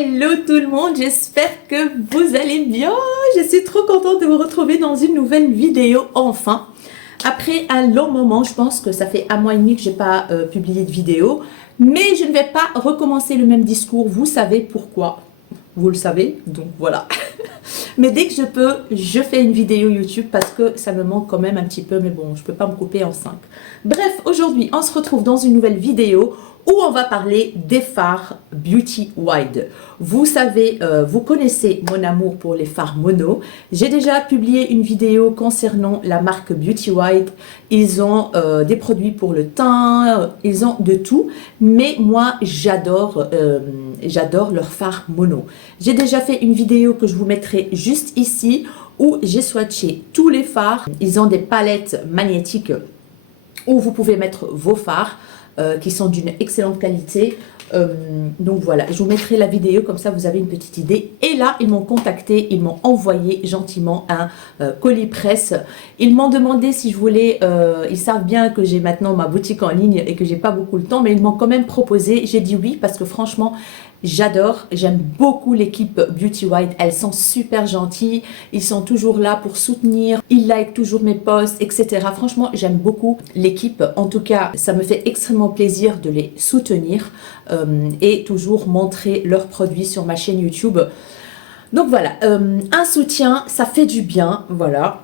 Hello tout le monde, j'espère que vous allez bien. Je suis trop contente de vous retrouver dans une nouvelle vidéo enfin. Après un long moment, je pense que ça fait un mois et demi que je n'ai pas publié de vidéo. Mais je ne vais pas recommencer le même discours, vous savez pourquoi. Vous le savez, donc voilà. Mais dès que je peux, je fais une vidéo YouTube parce que ça me manque quand même un petit peu. Mais bon, je ne peux pas me couper en 5. Bref, aujourd'hui, on se retrouve dans une nouvelle vidéo où on va parler des fards Beauty Wide. Vous savez, vous connaissez mon amour pour les fards mono. J'ai déjà publié une vidéo concernant la marque Beauty Wide. Ils ont des produits pour le teint, ils ont de tout. Mais moi, j'adore leurs fards mono. J'ai déjà fait une vidéo que je vous mettrai juste ici où j'ai swatché tous les fards. Ils ont des palettes magnétiques où vous pouvez mettre vos fards. Qui sont d'une excellente qualité. Donc voilà, je vous mettrai la vidéo, comme ça vous avez une petite idée. Et là, ils m'ont contacté, ils m'ont envoyé gentiment un colis presse. Ils m'ont demandé si je voulais, ils savent bien que j'ai maintenant ma boutique en ligne et que j'ai pas beaucoup le temps, mais ils m'ont quand même proposé. J'ai dit oui parce que franchement, j'adore, j'aime beaucoup l'équipe Beauty Wide, elles sont super gentilles, ils sont toujours là pour soutenir, ils like toujours mes posts, etc. Franchement, j'aime beaucoup l'équipe, en tout cas, ça me fait extrêmement plaisir de les soutenir et toujours montrer leurs produits sur ma chaîne YouTube. Donc voilà, un soutien, ça fait du bien, voilà.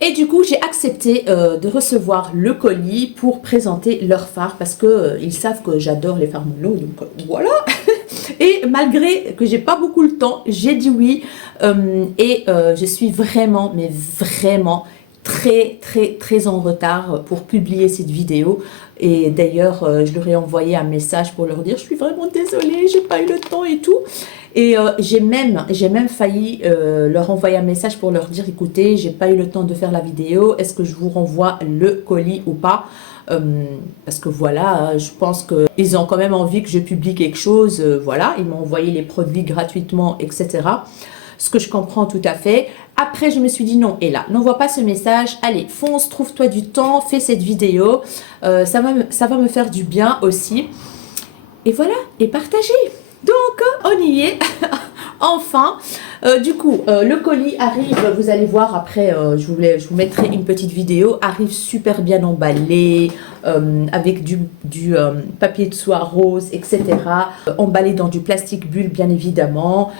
Et du coup, j'ai accepté de recevoir le colis pour présenter leurs fards parce que ils savent que j'adore les fards mono, donc voilà. Et malgré que j'ai pas beaucoup le temps, j'ai dit oui et je suis vraiment, mais vraiment très en retard pour publier cette vidéo. Et d'ailleurs, je leur ai envoyé un message pour leur dire je suis vraiment désolée, j'ai pas eu le temps et tout. Et j'ai même failli leur envoyer un message pour leur dire écoutez, j'ai pas eu le temps de faire la vidéo, est-ce que je vous renvoie le colis ou pas? Parce que voilà, je pense qu'ils ont quand même envie que je publie quelque chose, voilà, ils m'ont envoyé les produits gratuitement, etc. Ce que je comprends tout à fait. Après, je me suis dit non, et là, n'envoie pas ce message, allez, fonce, trouve-toi du temps, fais cette vidéo, ça va me faire du bien aussi. Et voilà, et partagez. Donc, on y est, enfin. Du coup, le colis arrive, vous allez voir après, je vous mettrai une petite vidéo, arrive super bien emballé, avec du papier de soie rose, etc. Emballé dans du plastique bulle, bien évidemment.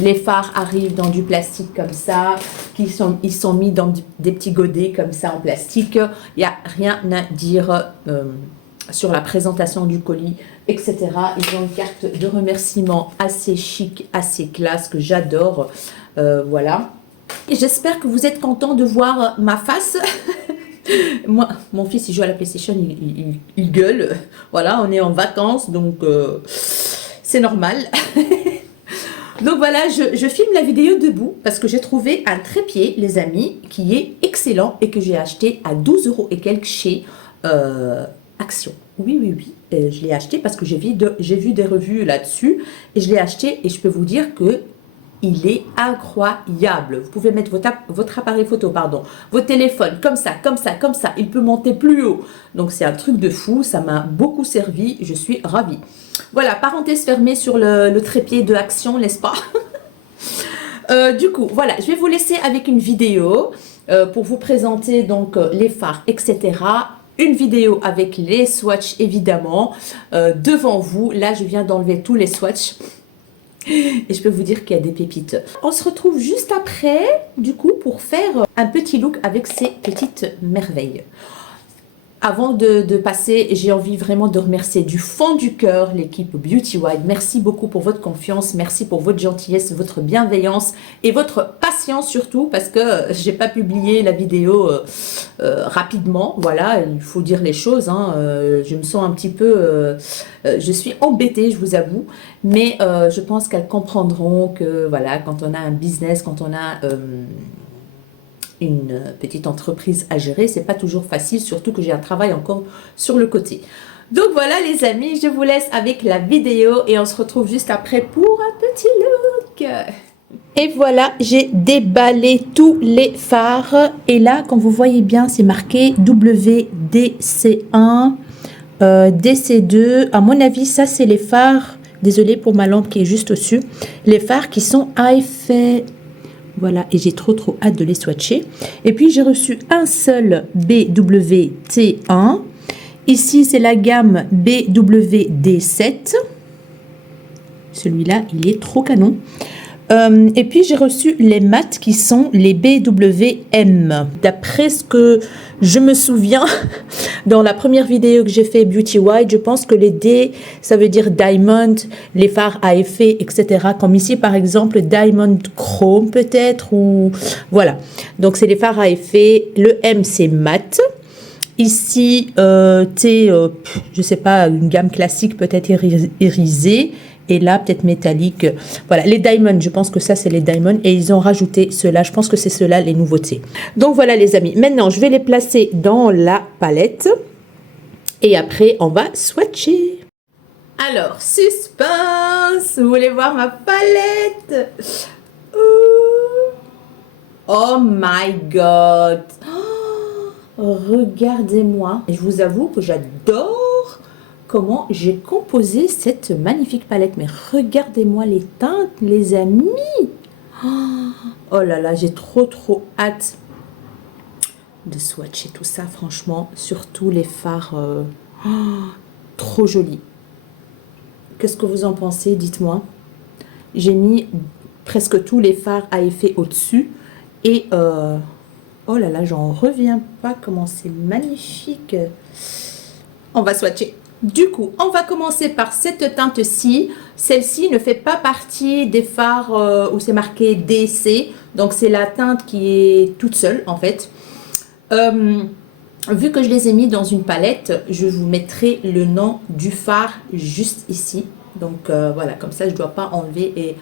Les fards arrivent dans du plastique comme ça, ils sont mis dans des petits godets comme ça en plastique. Il n'y a rien à dire sur la présentation du colis, etc. Ils ont une carte de remerciement assez chic, assez classe, que j'adore. Voilà. J'espère que vous êtes contents de voir ma face. Moi, mon fils, il joue à la PlayStation, il gueule. Voilà, on est en vacances, donc c'est normal. Donc voilà, je filme la vidéo debout parce que j'ai trouvé un trépied, les amis, qui est excellent et que j'ai acheté à 12 € et quelques chez Action. Oui, je l'ai acheté parce que j'ai vu des revues là-dessus et je l'ai acheté et je peux vous dire que il est incroyable. Vous pouvez mettre votre appareil photo, pardon, votre téléphone comme ça, il peut monter plus haut. Donc c'est un truc de fou, ça m'a beaucoup servi, je suis ravie. Voilà, parenthèse fermée sur le trépied de Action, n'est-ce pas? Du coup, voilà, je vais vous laisser avec une vidéo pour vous présenter donc les fards, etc. Une vidéo avec les swatchs évidemment devant vous. Là, je viens d'enlever tous les swatchs et je peux vous dire qu'il y a des pépites. On se retrouve juste après, du coup, pour faire un petit look avec ces petites merveilles. Avant de passer, j'ai envie vraiment de remercier du fond du cœur l'équipe Beauty Wide. Merci beaucoup pour votre confiance, merci pour votre gentillesse, votre bienveillance et votre patience surtout parce que j'ai pas publié la vidéo rapidement. Voilà, il faut dire les choses. Hein. Je me sens un petit peu, je suis embêtée, je vous avoue, mais je pense qu'elles comprendront que voilà, quand on a un business, quand on a une petite entreprise à gérer, c'est pas toujours facile, surtout que j'ai un travail encore sur le côté. Donc voilà les amis, je vous laisse avec la vidéo et on se retrouve juste après pour un petit look. Et voilà, j'ai déballé tous les fards et là, comme vous voyez bien, c'est marqué WDC1, DC2. À mon avis, ça c'est les fards Désolée pour ma lampe qui est juste au-dessus. Les fards qui sont à effet. Voilà, et j'ai trop hâte de les swatcher. Et puis j'ai reçu un seul BWT1. Ici, c'est la gamme BWD7. Celui-là, il est trop canon. Et puis j'ai reçu les mats qui sont les BWM. D'après ce que je me souviens, dans la première vidéo que j'ai fait Beauty White, je pense que les D, ça veut dire Diamond, les fards à effet, etc. Comme ici par exemple Diamond Chrome peut-être, ou voilà. Donc c'est les fards à effet. Le M c'est mat. Ici T, je sais pas, une gamme classique peut-être irisée. Et là, peut-être métallique. Voilà, les diamonds, je pense que ça, c'est les diamonds. Et ils ont rajouté ceux-là. Je pense que c'est ceux-là, les nouveautés. Donc voilà, les amis. Maintenant, je vais les placer dans la palette. Et après, on va swatcher. Alors, suspense. Vous voulez voir ma palette? Oh my God. Oh, regardez-moi. Je vous avoue que j'adore comment j'ai composé cette magnifique palette. Mais regardez-moi les teintes, les amis. Oh là là, j'ai trop hâte de swatcher tout ça, franchement. Surtout les fards. Trop jolis. Qu'est-ce que vous en pensez? Dites-moi. J'ai mis presque tous les fards à effet au-dessus. Et oh là là, j'en reviens pas comment c'est magnifique. On va swatcher. Du coup, on va commencer par cette teinte-ci. Celle-ci ne fait pas partie des fards où c'est marqué DC. Donc, c'est la teinte qui est toute seule, en fait. Vu que je les ai mis dans une palette, je vous mettrai le nom du fard juste ici. Donc, voilà, comme ça, je ne dois pas enlever et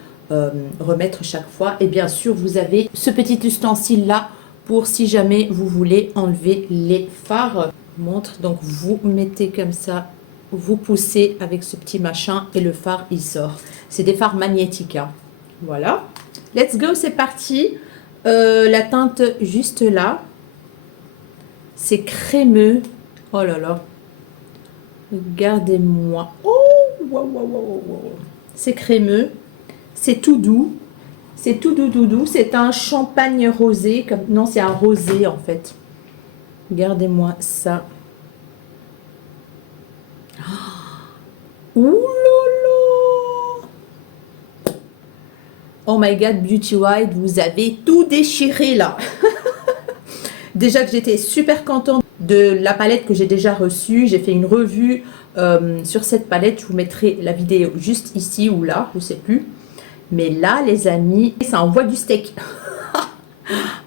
remettre chaque fois. Et bien sûr, vous avez ce petit ustensile-là pour si jamais vous voulez enlever les fards. Montre, donc vous mettez comme ça, vous poussez avec ce petit machin et le fard il sort. C'est des fards magnétiques, hein. Voilà, let's go, c'est parti. La teinte juste là, c'est crémeux. Oh là là, regardez-moi. Oh, wow, wow, wow, wow. C'est crémeux, c'est tout doux, c'est tout doux. C'est un champagne rosé, comme non, c'est un rosé en fait. Regardez-moi ça. Ouh là là! Oh my God, Beauty White, vous avez tout déchiré là. Déjà que j'étais super contente de la palette que j'ai déjà reçue. J'ai fait une revue sur cette palette. Je vous mettrai la vidéo juste ici ou là, je ne sais plus. Mais là, les amis, ça envoie du steak.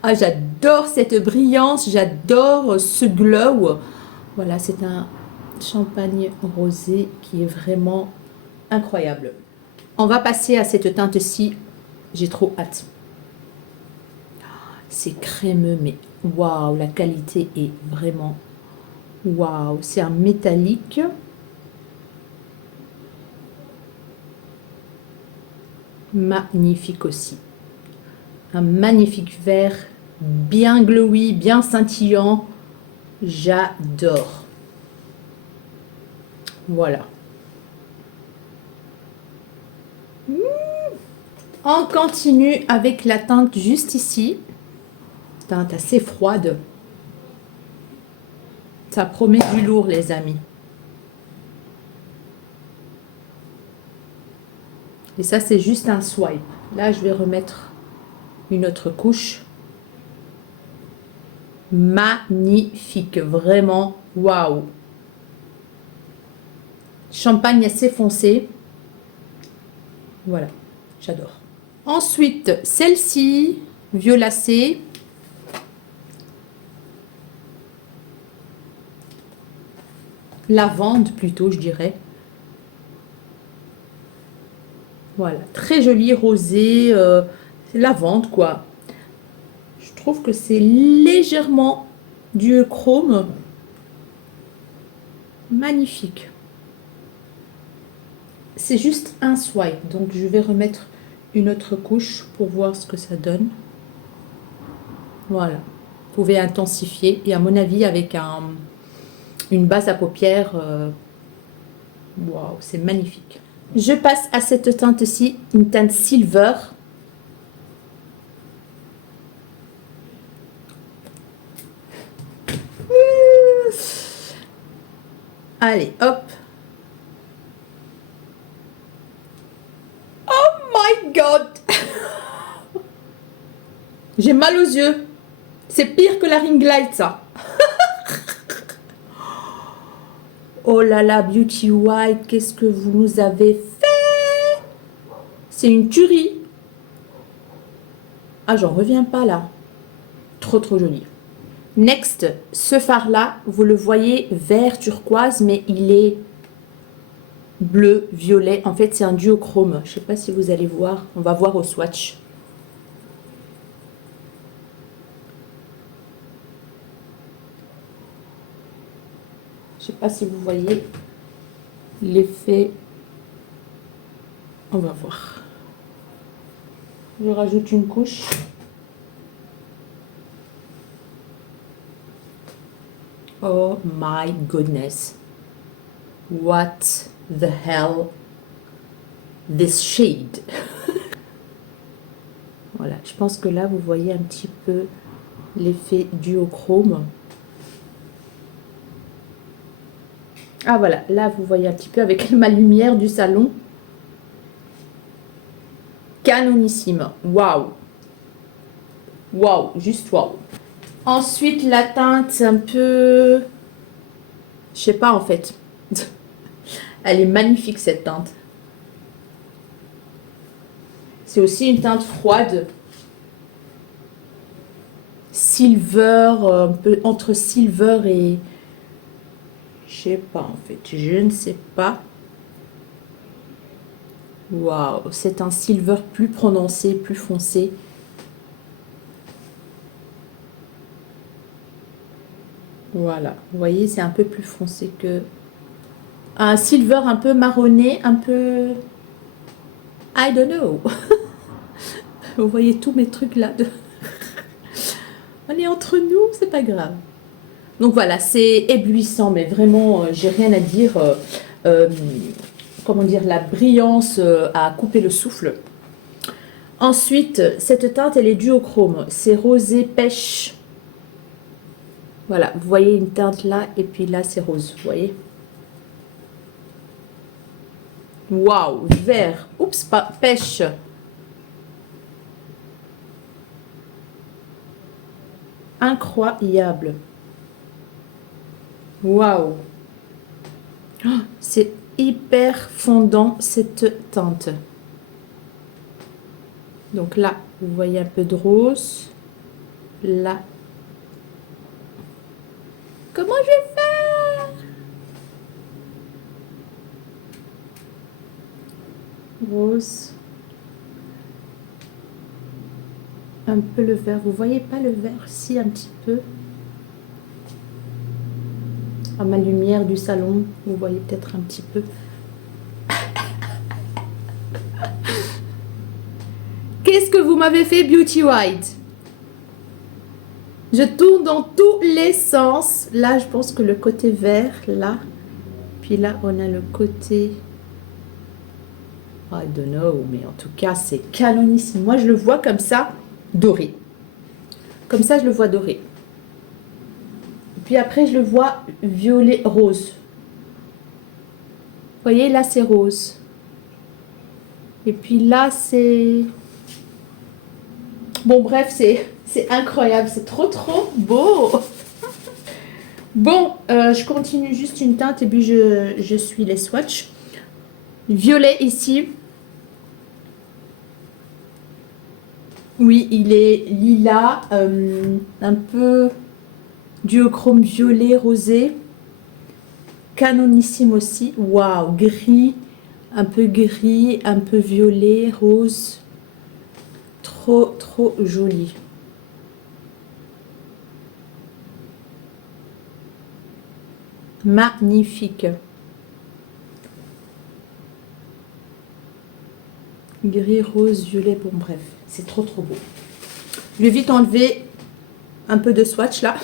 Ah, j'adore cette brillance, j'adore ce glow. Voilà, c'est un champagne rosé qui est vraiment incroyable. On va passer à cette teinte-ci. J'ai trop hâte. C'est crémeux, mais waouh, la qualité est vraiment waouh. C'est un métallique. Magnifique aussi. Un magnifique vert, bien glowy, bien scintillant. J'adore. Voilà. On continue avec la teinte juste ici. Teinte assez froide. Ça promet du lourd, les amis. Et ça, c'est juste un swipe. Là, je vais remettre une autre couche. Magnifique, vraiment, waouh. Champagne assez foncé. Voilà, j'adore. Ensuite, celle-ci, violacée. Lavande plutôt, je dirais. Voilà, très joli rosé, lavande quoi. Je trouve que c'est légèrement du chrome. Magnifique. C'est juste un swipe, donc je vais remettre une autre couche pour voir ce que ça donne. Voilà, vous pouvez intensifier et à mon avis avec une base à paupières, waouh, c'est magnifique. Je passe à cette teinte-ci, une teinte silver. Allez, hop. Oh my god. J'ai mal aux yeux. C'est pire que la ring light, ça. Oh là là, Beauty White, qu'est-ce que vous nous avez fait? C'est une tuerie. Ah, j'en reviens pas là. Trop, trop joli. Next, ce fard-là, vous le voyez vert turquoise, mais il est bleu, violet. En fait, c'est un duochrome. Je sais pas si vous allez voir. On va voir au swatch. Je sais pas si vous voyez l'effet. On va voir. Je rajoute une couche. Oh my goodness. What the hell this shade. Voilà, je pense que là vous voyez un petit peu l'effet duochrome. Ah voilà, là vous voyez un petit peu avec ma lumière du salon. Canonissime. Waouh. Waouh, juste waouh. Ensuite, la teinte un peu... Je sais pas en fait. Elle est magnifique cette teinte. C'est aussi une teinte froide. Silver, un peu entre silver et... Je sais pas en fait, je ne sais pas. Waouh, c'est un silver plus prononcé, plus foncé. Voilà, vous voyez, c'est un peu plus foncé que... Un silver un peu marronné, un peu... I don't know. Vous voyez tous mes trucs là. On est entre nous, c'est pas grave. Donc voilà, c'est éblouissant, mais vraiment, j'ai rien à dire. Comment dire, la brillance a coupé le souffle. Ensuite, cette teinte, elle est duochrome. C'est rosé pêche. Voilà, vous voyez une teinte là, et puis là, c'est rose, vous voyez. Waouh, vert. Oups, pas pêche. Incroyable. Waouh. Oh, c'est hyper fondant cette teinte. Donc là, vous voyez un peu de rose. Là. Comment je vais faire? Rose. Un peu le vert. Vous voyez pas le vert? Si, un petit peu. À ma lumière du salon, vous voyez peut-être un petit peu. Qu'est-ce que vous m'avez fait, Beauty White? Je tourne dans tous les sens. Là, je pense que le côté vert, là. Puis là, on a le côté... I don't know, mais en tout cas, c'est canonissime. Moi, je le vois comme ça, doré. Comme ça, je le vois doré. Puis après, je le vois violet rose. Vous voyez, là, c'est rose. Et puis là, c'est... Bon, bref, c'est incroyable. C'est trop, trop beau. Bon, je continue juste une teinte et puis je suis les swatchs. Violet ici. Oui, il est lilas, un peu duochrome violet rosé. Canonissime aussi. Waouh, gris, un peu violet, rose. Trop, trop joli. Magnifique. Gris, rose, violet, bon bref, c'est trop trop beau. Je vais vite enlever un peu de swatch là.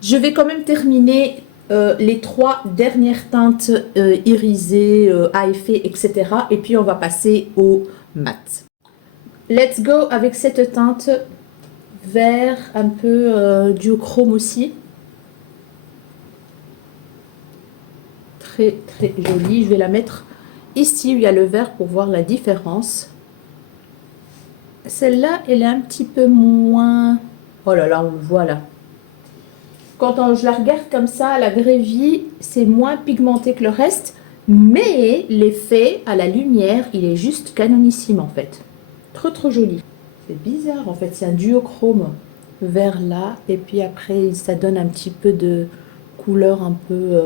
Je vais quand même terminer les 3 dernières teintes irisées, à effet, etc. Et puis on va passer au mat. Let's go avec cette teinte vert, un peu duochrome aussi. Très très jolie. Je vais la mettre ici où il y a le vert pour voir la différence. Celle-là, elle est un petit peu moins... Oh là là, on le voit là. Quand je la regarde comme ça, à la vraie vie, c'est moins pigmenté que le reste. Mais l'effet à la lumière, il est juste canonissime en fait. Trop trop joli. C'est bizarre en fait, c'est un duochrome vert là. Et puis après, ça donne un petit peu de couleur un peu...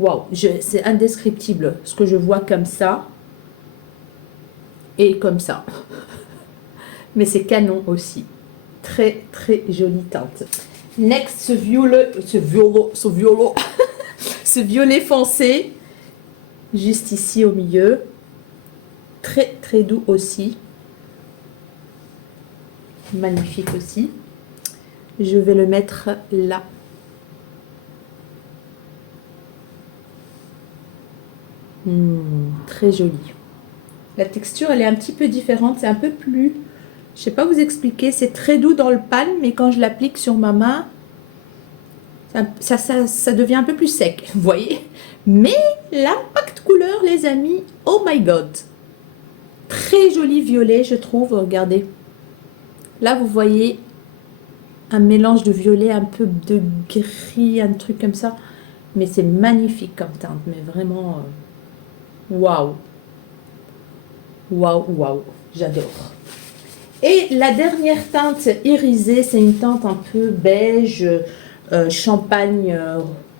Waouh, c'est indescriptible ce que je vois comme ça. Et comme ça. Mais c'est canon aussi. Très très jolie teinte. Next, ce violet foncé, juste ici au milieu. Très très doux aussi. Magnifique aussi. Je vais le mettre là. Très joli. La texture, elle est un petit peu différente. C'est un peu plus... Je sais pas vous expliquer. C'est très doux dans le palme, mais quand je l'applique sur ma main, ça devient un peu plus sec. Vous voyez? Mais l'impact couleur, les amis, oh my god! Très joli violet, je trouve. Regardez. Là, vous voyez un mélange de violet, un peu de gris, un truc comme ça. Mais c'est magnifique comme teinte. Mais vraiment... waouh! Waouh, waouh! J'adore. Et la dernière teinte irisée, c'est une teinte un peu beige, champagne,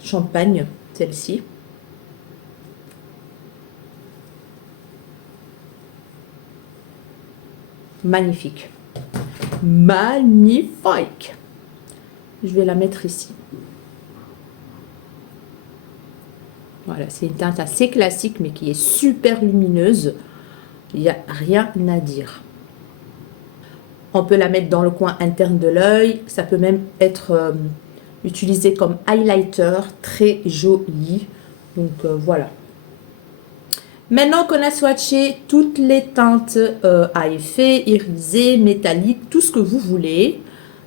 champagne, celle-ci. Magnifique. Magnifique. Je vais la mettre ici. Voilà, c'est une teinte assez classique, mais qui est super lumineuse. Il n'y a rien à dire. On peut la mettre dans le coin interne de l'œil. Ça peut même être utilisé comme highlighter. Très joli. Donc voilà. Maintenant qu'on a swatché toutes les teintes à effet, irisées, métalliques, tout ce que vous voulez.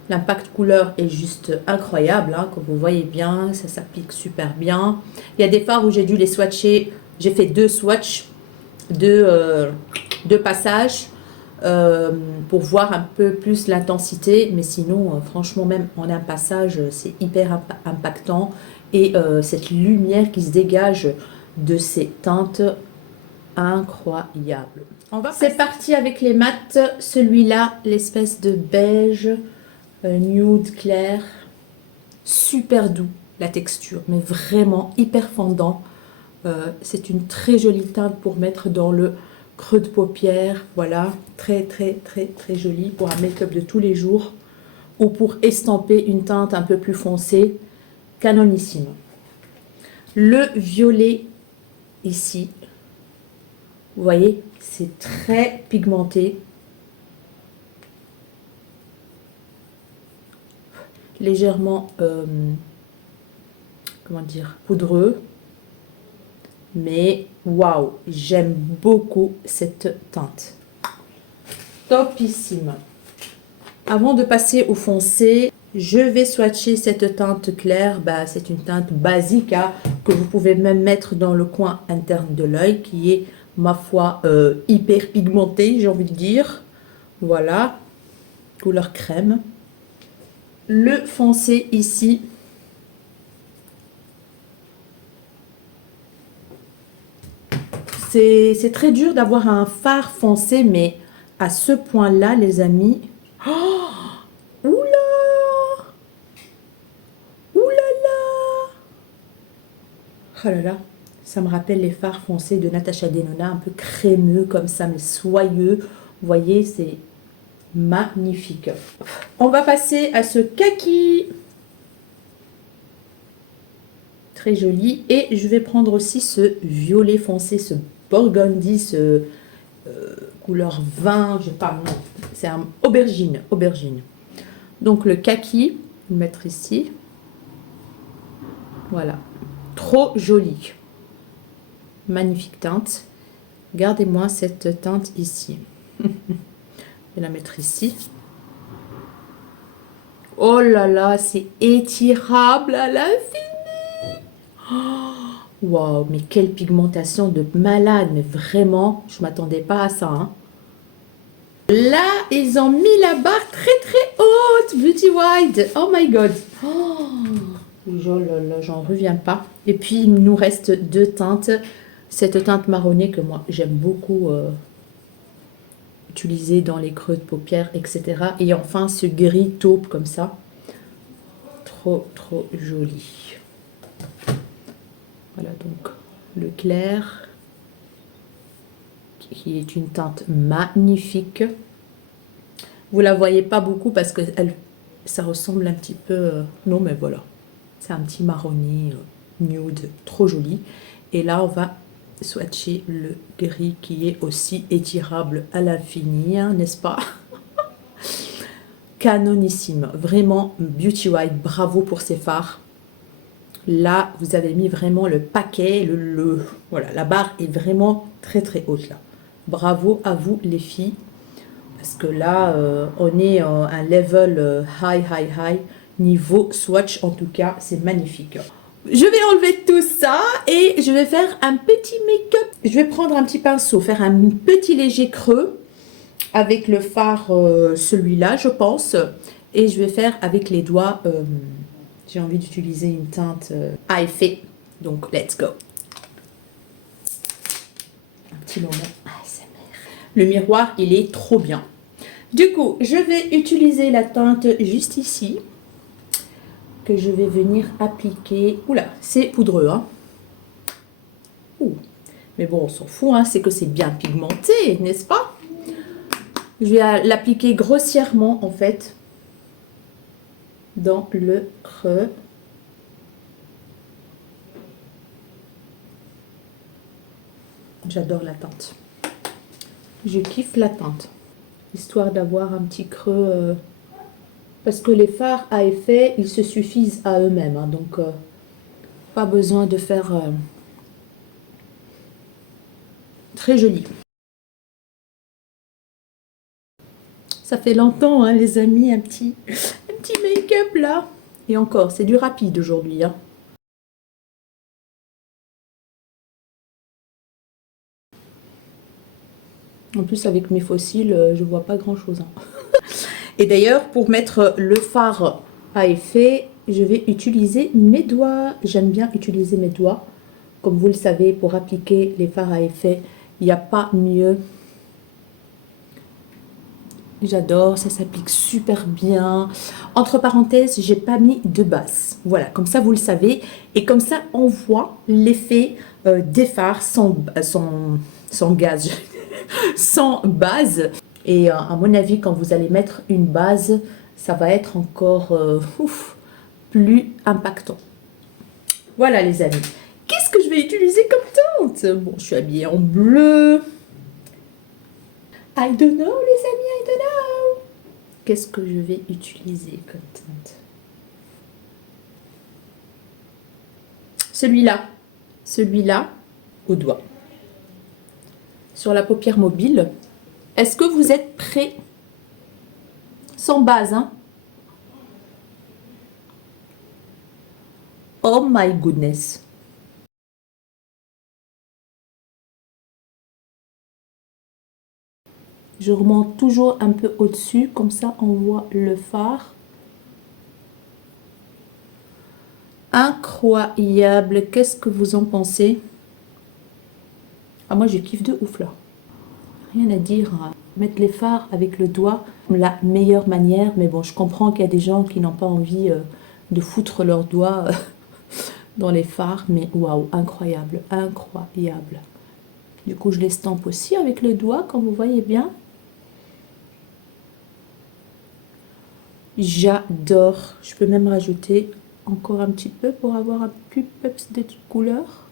L'impact couleur est juste incroyable, hein, comme vous voyez bien, ça s'applique super bien. Il y a des fois où j'ai dû les swatcher, j'ai fait 2 swatchs, deux passages pour voir un peu plus l'intensité. Mais sinon, franchement, même en un passage, c'est hyper impactant. Et cette lumière qui se dégage de ces teintes, incroyable. C'est parti avec les mats. Celui-là, l'espèce de beige nude clair, super doux la texture, mais vraiment hyper fondant. C'est une très jolie teinte pour mettre dans le creux de paupière. Voilà, très très très très jolie pour un make-up de tous les jours ou pour estamper une teinte un peu plus foncée, canonissime. Le violet ici, vous voyez, c'est très pigmenté. Légèrement, comment dire, poudreux. Mais waouh, j'aime beaucoup cette teinte. Topissime. Avant de passer au foncé, je vais swatcher cette teinte claire. Bah, c'est une teinte basique hein, que vous pouvez même mettre dans le coin interne de l'œil qui est, ma foi, hyper pigmentée, j'ai envie de dire. Voilà, couleur crème. Le foncé ici, c'est très dur d'avoir un fard foncé, mais à ce point-là, les amis... Oh, oula! Oulala! Oh là là, ça me rappelle les fards foncés de Natasha Denona, un peu crémeux comme ça, mais soyeux. Vous voyez, c'est magnifique. On va passer à ce kaki. Très joli. Et je vais prendre aussi ce violet foncé, ce burgundy, ce couleur vin, je sais pas, c'est un aubergine, aubergine. Donc le kaki, je vais le mettre ici. Voilà, trop joli. Magnifique teinte. Regardez-moi cette teinte ici. Je vais la mettre ici. Oh là là, c'est étirable à l'infini. Waouh, mais quelle pigmentation de malade. Mais vraiment, je ne m'attendais pas à ça. Hein. Là, ils ont mis la barre très très haute. Beauty Wide. Oh my god. Oh là là, j'en reviens pas. Et puis, il nous reste deux teintes. Cette teinte marronnée que moi, j'aime beaucoup utiliser dans les creux de paupières, etc. Et enfin, ce gris taupe comme ça. Trop, trop joli. Voilà, donc, le clair, qui est une teinte magnifique. Vous la voyez pas beaucoup parce que ça ressemble un petit peu... non, mais voilà. C'est un petit marronnier nude, trop joli. Et là, on va swatcher le gris qui est aussi étirable à l'infini, hein, n'est-ce pas? Canonissime. Vraiment, Beauty Wide, bravo pour ces fards. Là, vous avez mis vraiment le paquet, voilà, la barre est vraiment très très haute là. Bravo à vous les filles. Parce que là, on est un level high. Niveau swatch, en tout cas, c'est magnifique. Je vais enlever tout ça et je vais faire un petit make-up. Je vais prendre un petit pinceau, faire un petit léger creux avec le fard, celui-là, je pense. Et je vais faire avec les doigts, j'ai envie d'utiliser une teinte à effet. Donc, let's go. Un petit moment ASMR. Le miroir, il est trop bien. Du coup, je vais utiliser la teinte juste ici. Que je vais venir appliquer. Oula, c'est poudreux, hein. Ouh. Mais bon, on s'en fout, hein, c'est que c'est bien pigmenté, n'est-ce pas? Je vais l'appliquer grossièrement, en fait, dans le creux. J'adore la teinte. Je kiffe la teinte. Histoire d'avoir un petit creux... parce que les fards à effet, ils se suffisent à eux-mêmes. Hein, donc, pas besoin de faire très joli. Ça fait longtemps, hein, les amis, un petit make-up là. Et encore, c'est du rapide aujourd'hui. Hein. En plus, avec mes fossiles, je vois pas grand-chose. Hein. Et d'ailleurs, pour mettre le fard à effet, je vais utiliser mes doigts. J'aime bien utiliser mes doigts. Comme vous le savez, pour appliquer les fards à effet, il n'y a pas mieux. J'adore, ça s'applique super bien. Entre parenthèses, j'ai pas mis de base. Voilà, comme ça vous le savez. Et comme ça, on voit l'effet des fards sans gaz, sans base. Et à mon avis, quand vous allez mettre une base, ça va être encore plus impactant. Voilà les amis. Qu'est-ce que je vais utiliser comme teinte? Bon, je suis habillée en bleu. I don't know les amis, I don't know. Qu'est-ce que je vais utiliser comme teinte? Celui-là, au doigt. Sur la paupière mobile. Est-ce que vous êtes prêts? Sans base, hein? Oh my goodness. Je remonte toujours un peu au-dessus, comme ça on voit le fard. Incroyable, qu'est-ce que vous en pensez? Ah, moi je kiffe de ouf là. Rien à dire, hein. Mettre les fards avec le doigt, la meilleure manière, mais bon, je comprends qu'il y a des gens qui n'ont pas envie de foutre leurs doigts dans les fards, mais waouh, incroyable, incroyable. Du coup, je l'estampe aussi avec le doigt, comme vous voyez bien. J'adore. Je peux même rajouter encore un petit peu pour avoir un plus peps de couleur.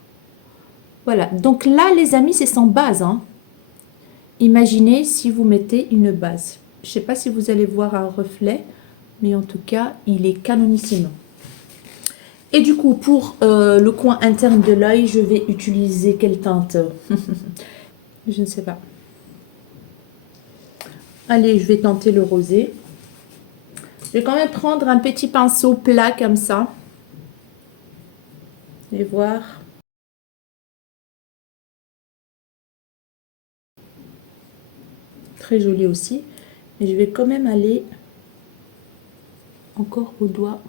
Voilà. Donc là, les amis, c'est sans base. Hein. Imaginez si vous mettez une base. Je ne sais pas si vous allez voir un reflet, mais en tout cas, il est canonissime. Et du coup, pour le coin interne de l'œil, je vais utiliser quelle teinte? Je ne sais pas. Allez, je vais tenter le rosé. Je vais quand même prendre un petit pinceau plat comme ça. Et voir. Très joli aussi. Mais je vais quand même aller encore au doigt.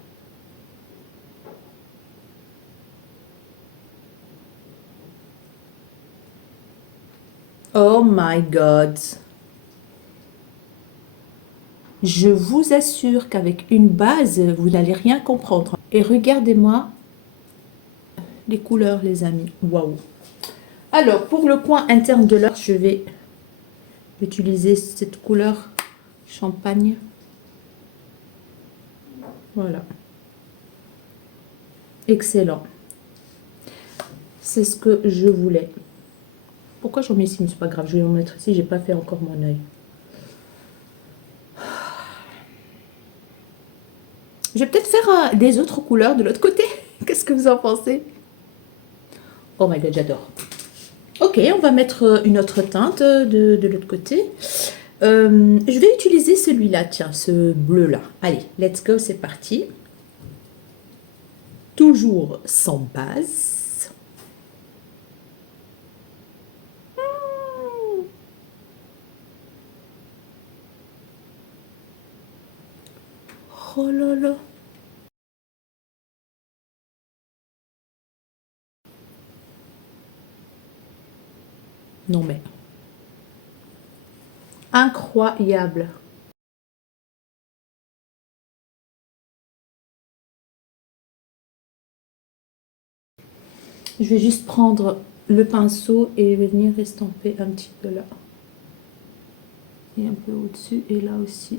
Oh my God! Je vous assure qu'avec une base, vous n'allez rien comprendre. Et regardez-moi les couleurs, les amis. Waouh! Alors, pour le coin interne de l'œil, je vais utiliser cette couleur champagne. Voilà. Excellent. C'est ce que je voulais. Pourquoi j'en mets ici? Mais c'est pas grave, je vais en mettre ici. J'ai pas fait encore mon œil. Je vais peut-être faire des autres couleurs de l'autre côté. Qu'est-ce que vous en pensez? Oh my God, j'adore. Ok, on va mettre une autre teinte de l'autre côté. Je vais utiliser celui-là, tiens, ce bleu-là. Allez, let's go, c'est parti. Toujours sans base. Oh là là. Non mais... incroyable. Je vais juste prendre le pinceau et venir estomper un petit peu là. Et un peu au-dessus et là aussi.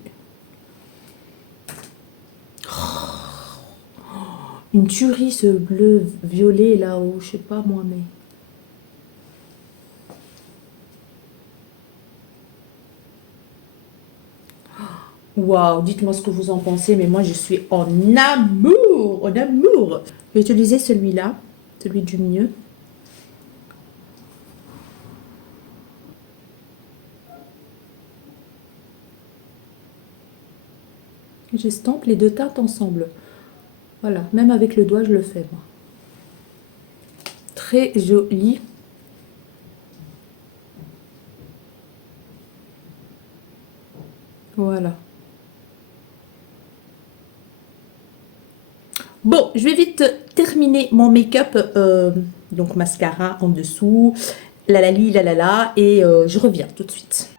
Une tuerie ce bleu violet là-haut, je sais pas moi mais... Waouh, dites-moi ce que vous en pensez, mais moi je suis en amour, en amour. Je vais utiliser celui-là, celui du mieux. J'estompe les deux teintes ensemble. Voilà, même avec le doigt je le fais moi. Très joli. Voilà. Bon, je vais vite terminer mon make-up. Donc mascara en dessous, la la li, la la la, et je reviens tout de suite.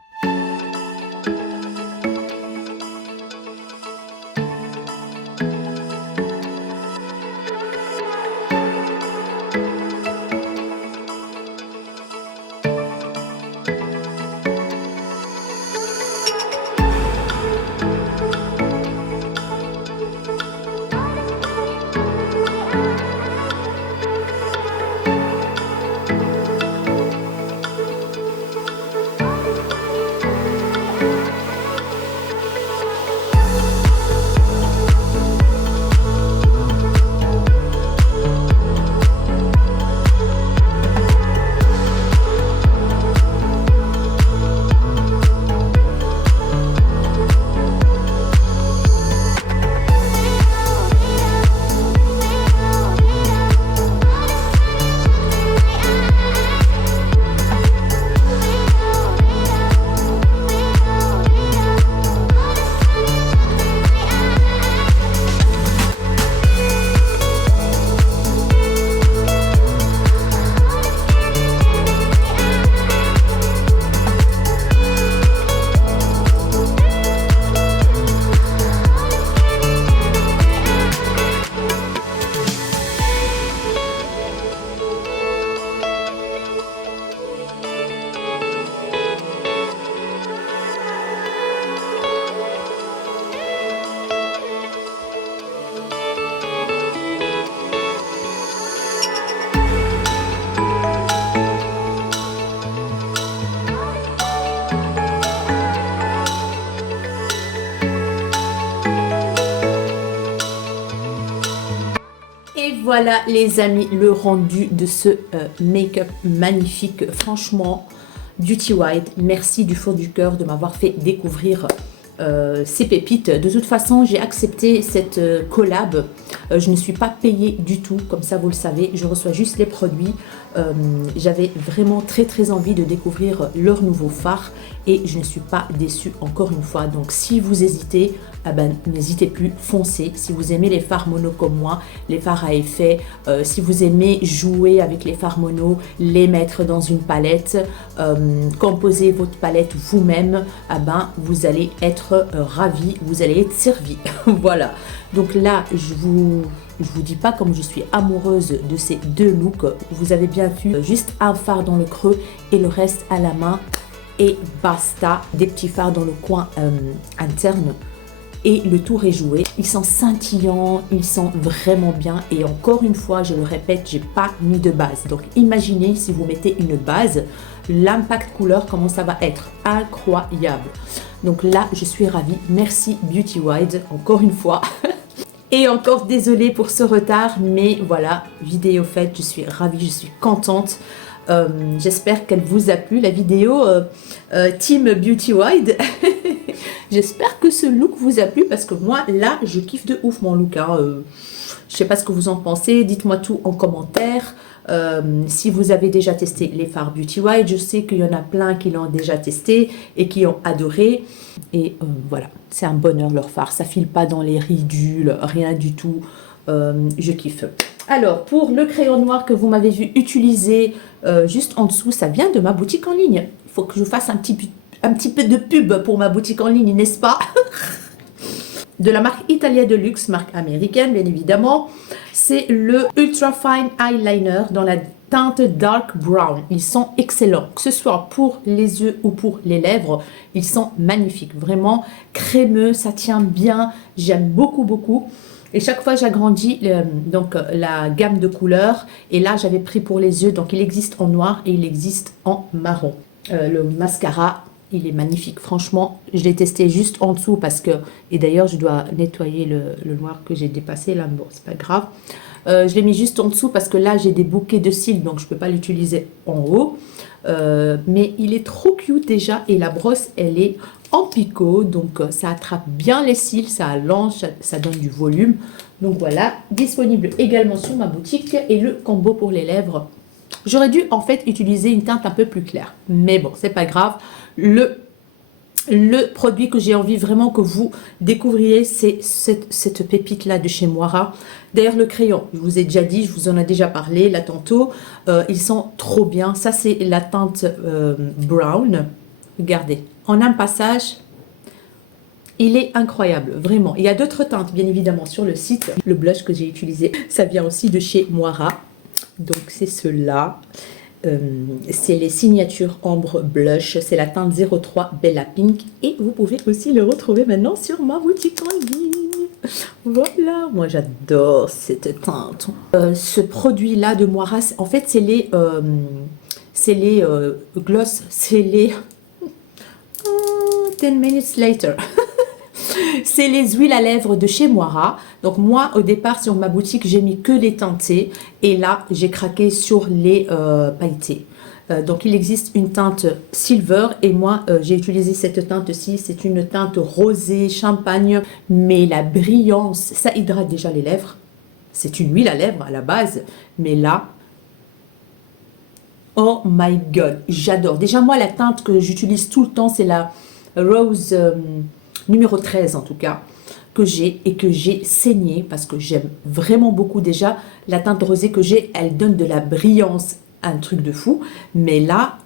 voilà les amis, le rendu de ce make-up magnifique. Franchement, Beauty White, merci du fond du cœur de m'avoir fait découvrir ces pépites. De toute façon, j'ai accepté cette collab. Je ne suis pas payée du tout, comme ça vous le savez. Je reçois juste les produits. J'avais vraiment très envie de découvrir leur nouveau fard et je ne suis pas déçue encore une fois. Donc si vous hésitez, n'hésitez plus, foncez. Si vous aimez les fards mono comme moi, les fards à effet, si vous aimez jouer avec les fards mono, les mettre dans une palette, composer votre palette vous-même, vous allez être ravis, vous allez être servi. Voilà. Donc là, je vous dis pas comme je suis amoureuse de ces deux looks. Vous avez bien vu, juste un fard dans le creux et le reste à la main et basta. Des petits fards dans le coin interne et le tour est joué. Ils sont scintillants, ils sont vraiment bien et encore une fois, je le répète, j'ai pas mis de base. Donc imaginez si vous mettez une base, l'impact couleur, comment ça va être incroyable. Donc là, je suis ravie. Merci Beauty White, encore une fois. Et encore désolée pour ce retard, mais voilà, vidéo faite, je suis ravie, je suis contente. J'espère qu'elle vous a plu, la vidéo Team Beauty White. J'espère que ce look vous a plu parce que moi, là, je kiffe de ouf mon look. Je sais pas ce que vous en pensez, dites-moi tout en commentaire. Si vous avez déjà testé les fards Beauty White, je sais qu'il y en a plein qui l'ont déjà testé et qui ont adoré. Et voilà, c'est un bonheur leur fard. Ça file pas dans les ridules, rien du tout. Je kiffe. Alors, pour le crayon noir que vous m'avez vu utiliser juste en dessous, ça vient de ma boutique en ligne. Il faut que je fasse un petit peu de pub pour ma boutique en ligne, n'est-ce pas? De la marque Italia de luxe, marque américaine bien évidemment. C'est le Ultra Fine Eyeliner dans la teinte Dark Brown. Ils sont excellents, que ce soit pour les yeux ou pour les lèvres. Ils sont magnifiques, vraiment crémeux, ça tient bien. J'aime beaucoup. Et chaque fois j'agrandis donc la gamme de couleurs. Et là j'avais pris pour les yeux, donc il existe en noir et il existe en marron. Le mascara, il est magnifique, franchement, je l'ai testé juste en dessous parce que, et d'ailleurs je dois nettoyer le noir que j'ai dépassé là, bon c'est pas grave. Je l'ai mis juste en dessous parce que là j'ai des bouquets de cils donc je peux pas l'utiliser en haut. Mais il est trop cute déjà et la brosse elle est en picot donc ça attrape bien les cils, ça allonge, ça donne du volume. Donc voilà, disponible également sur ma boutique et le combo pour les lèvres. J'aurais dû en fait utiliser une teinte un peu plus claire, mais bon, c'est pas grave. Le produit que j'ai envie vraiment que vous découvriez, c'est cette pépite là de chez Moira. D'ailleurs le crayon, je vous ai déjà dit, je vous en ai déjà parlé là tantôt. Ils sont trop bien. Ça c'est la teinte brown. Regardez, en un passage, il est incroyable, vraiment. Il y a d'autres teintes bien évidemment sur le site. Le blush que j'ai utilisé, ça vient aussi de chez Moira. Donc c'est ceux-là. C'est les signatures ombre blush, c'est la teinte 03 Bella Pink et vous pouvez aussi le retrouver maintenant sur ma boutique en ligne. Voilà, moi j'adore cette teinte. Ce produit là de Moira, en fait c'est les gloss, c'est les 10 minutes later. C'est les huiles à lèvres de chez Moira. Donc moi, au départ, sur ma boutique, j'ai mis que les teintés. Et là, j'ai craqué sur les pailletés. Donc il existe une teinte silver. Et moi, j'ai utilisé cette teinte-ci. C'est une teinte rosée, champagne. Mais la brillance, ça hydrate déjà les lèvres. C'est une huile à lèvres à la base. Mais là, oh my god, j'adore. Déjà, moi, la teinte que j'utilise tout le temps, c'est la Rose... numéro 13 en tout cas, que j'ai et que j'ai saigné parce que j'aime vraiment beaucoup déjà. La teinte rosée que j'ai, elle donne de la brillance, un truc de fou. Mais là,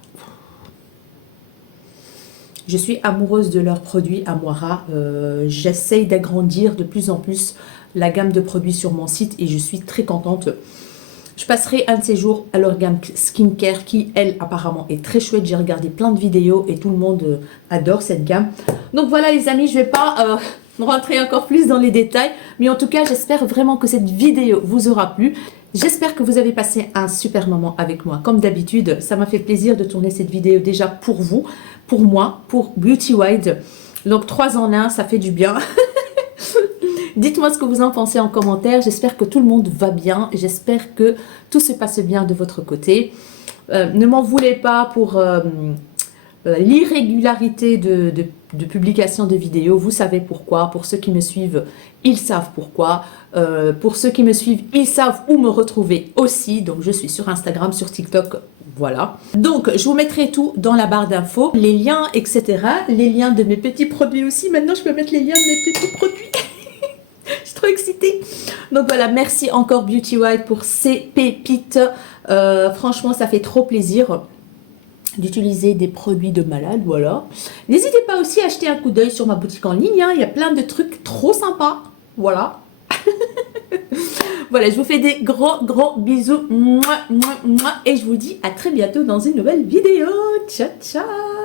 je suis amoureuse de leurs produits à Moira. J'essaye d'agrandir de plus en plus la gamme de produits sur mon site et je suis très contente. Je passerai un de ces jours à leur gamme skincare qui, elle, apparemment est très chouette. J'ai regardé plein de vidéos et tout le monde adore cette gamme. Donc voilà les amis, je ne vais pas rentrer encore plus dans les détails. Mais en tout cas, j'espère vraiment que cette vidéo vous aura plu. J'espère que vous avez passé un super moment avec moi. Comme d'habitude, ça m'a fait plaisir de tourner cette vidéo déjà pour vous, pour moi, pour Beauty White. Donc 3 en 1, ça fait du bien. Dites-moi ce que vous en pensez en commentaire. J'espère que tout le monde va bien. J'espère que tout se passe bien de votre côté. Ne m'en voulez pas pour l'irrégularité de publication de vidéos. Vous savez pourquoi. Pour ceux qui me suivent, ils savent pourquoi. Pour ceux qui me suivent, ils savent où me retrouver aussi. Donc, je suis sur Instagram, sur TikTok. Voilà. Donc, je vous mettrai tout dans la barre d'infos. Les liens, etc. Les liens de mes petits produits aussi. Maintenant, je peux mettre les liens de mes petits produits. Je suis trop excitée. Donc voilà, merci encore Beauty White pour ces pépites. Franchement, ça fait trop plaisir d'utiliser des produits de malade, voilà. N'hésitez pas aussi à acheter un coup d'œil sur ma boutique en ligne, hein. Il y a plein de trucs trop sympas, voilà. Voilà, je vous fais des gros bisous, mouah, mouah, mouah, et je vous dis à très bientôt dans une nouvelle vidéo. Ciao, ciao.